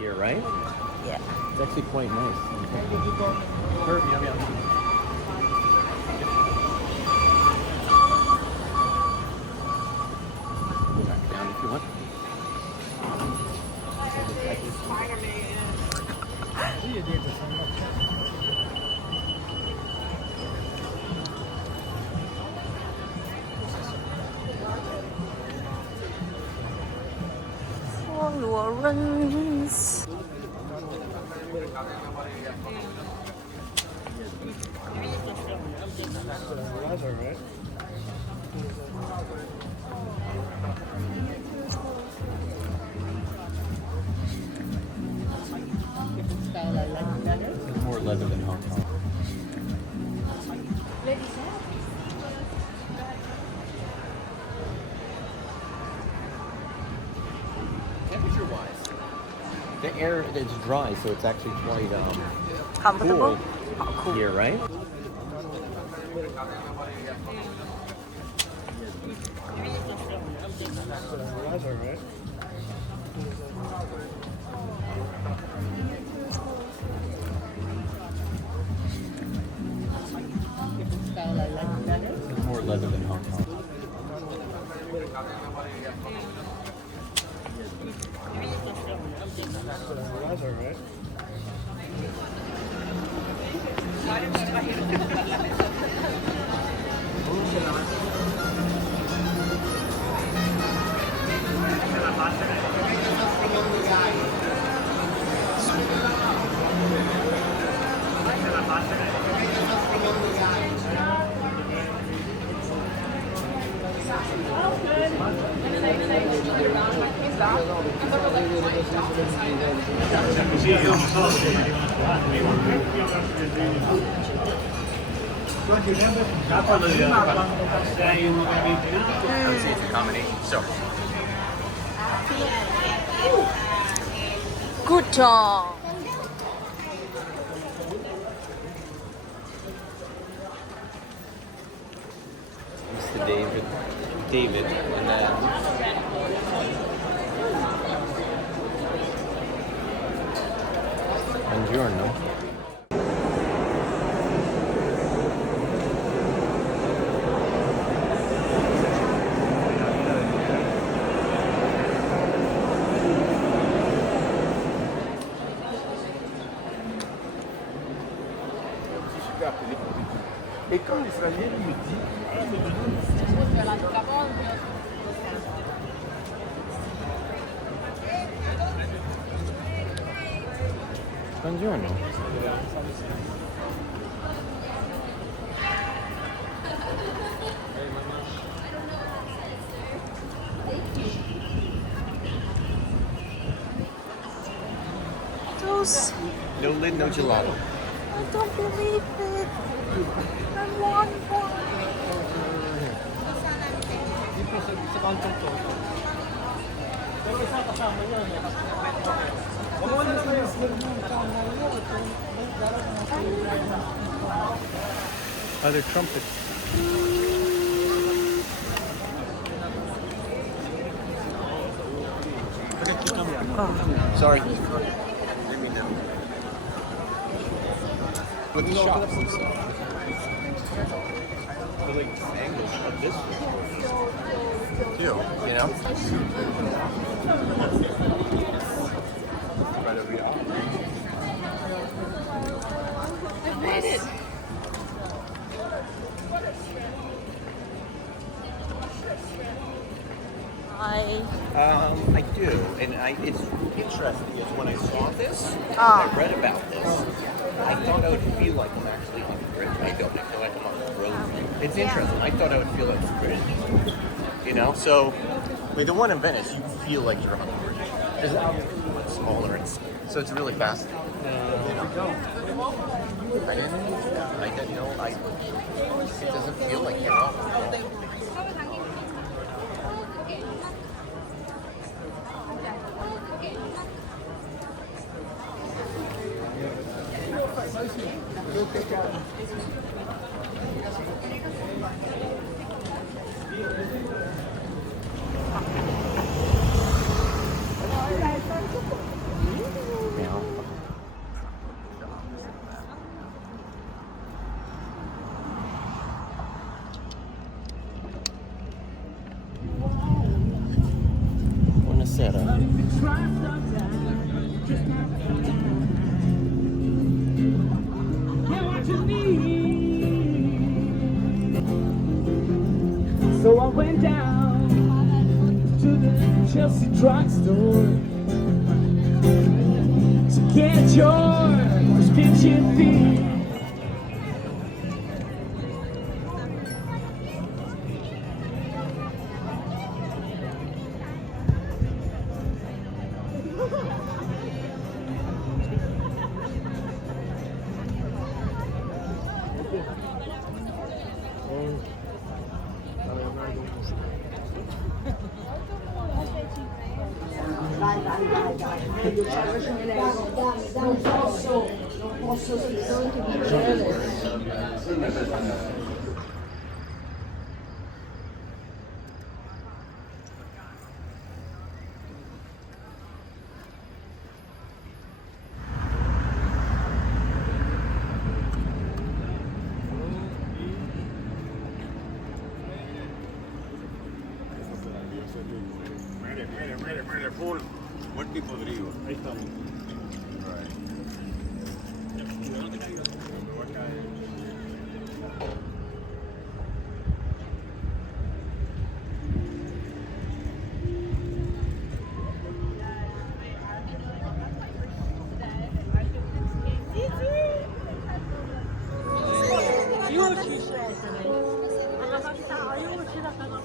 here, right? Yeah. It's actually quite nice. Go back down if you want. Florence. It's more leather than Hong Kong. Temperature-wise, the air is dry, so it's actually quite Comfortable? cool here, right? It's more leather than Hong Kong. So. Good job. Mr. David, and then buongiorno. Et quand l'Israélien me dit Buongiorno. Those, No lid, no gelato. I don't believe it. I want one. Other trumpets. Sorry. With the shops and stuff. But like angles of this too, you know? Right over here. I made it. I do, and it's interesting is when I saw this, Ah. I read about this, I thought I would feel like I'm actually on the bridge. I don't, I feel like I'm on the road. It's interesting, I thought I would feel like the bridge, you know? So, I mean, the one in Venice, you feel like you're on the bridge. It's smaller, so it's really fascinating, you know? I didn't know, it doesn't feel like you're on. So I went down to the Chelsea drugstore to get your prescription fee. Non posso sicuramente Mire, full. Muerto y podrido. Ahí estamos. aiuci da